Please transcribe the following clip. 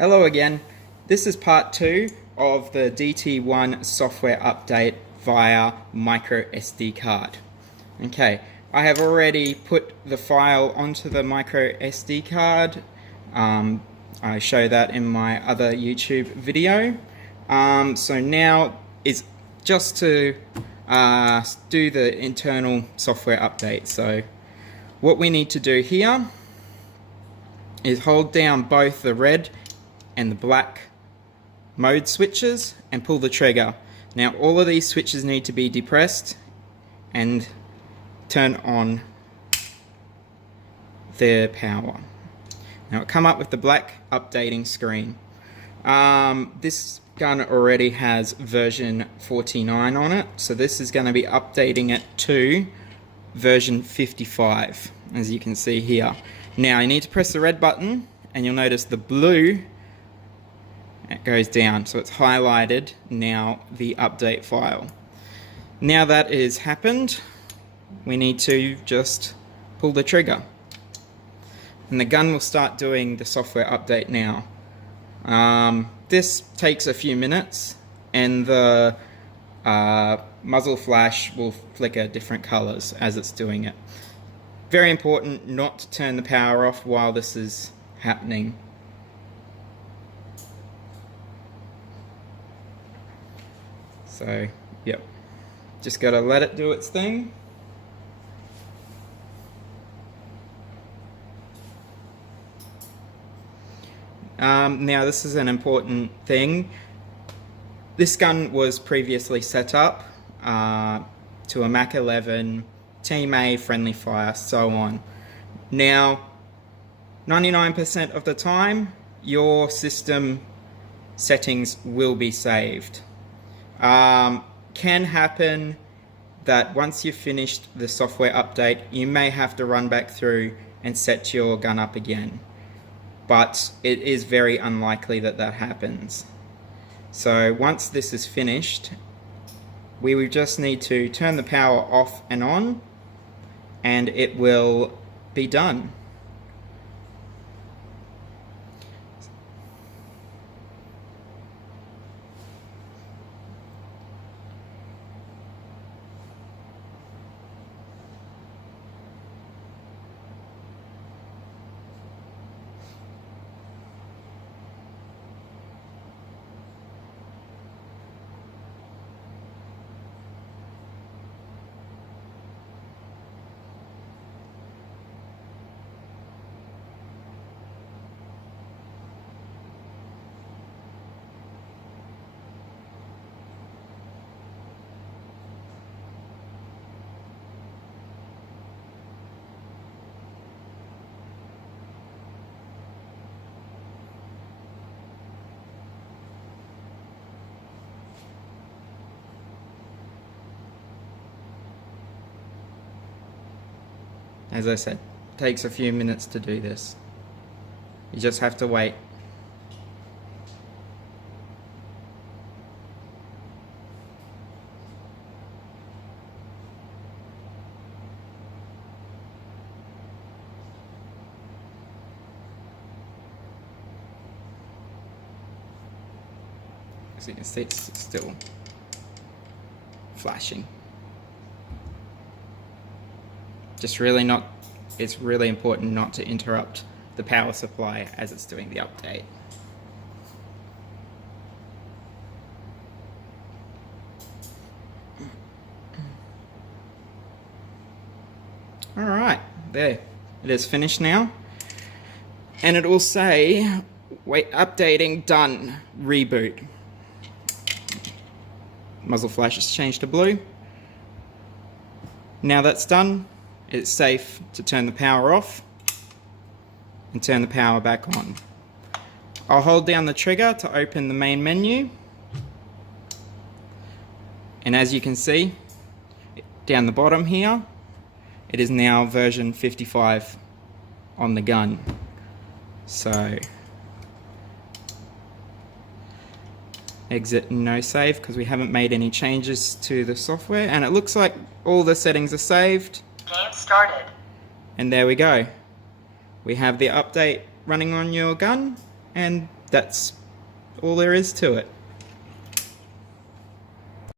Hello again. This is part 2 of the DT1 software update via micro SD card. Okay, I have already put the file onto the micro SD card. I show that in my other YouTube video. So now is just to do the internal software update. So what we need to do here is hold down both the red and the black mode switches and pull the trigger. Now all of these switches need to be depressed and turn on the power. Now it'll come up with the black updating screen. This gun already has version 49 on it, so this is going to be updating it to version 55, as you can see here. Now you need to press the red button and you'll notice the blue, it goes down, so it's highlighted now the update file. Now that is happened, we need to just pull the trigger and the gun will start doing the software update now. This takes a few minutes and the muzzle flash will flicker different colors as it's doing it. Very important not to turn the power off while this is happening. So, yep, just gotta let it do its thing. Now this is an important thing. This gun was previously set up to a Mac 11, Team A, friendly fire, so on. Now, 99% of the time, your system settings will be saved. Can happen that once you've finished the software update, you may have to run back through and set your gun up again. But it is very unlikely that that happens. So once this is finished, we will just need to turn the power off and on, and it will be done. As I said, it takes a few minutes to do this. You just have to wait. As you can see, it's still flashing. It's really important not to interrupt the power supply as it's doing the update. Alright, there. It is finished now. And it will say, wait, updating done, reboot. Muzzle flash has changed to blue. Now that's done, it's safe to turn the power off and turn the power back on. I'll hold down the trigger to open the main menu, and as you can see down the bottom here, it is now version 55 on the gun. So exit no save because we haven't made any changes to the software, and it looks like all the settings are saved. Game started. And there we go. We have the update running on your gun, and That's all there is to it.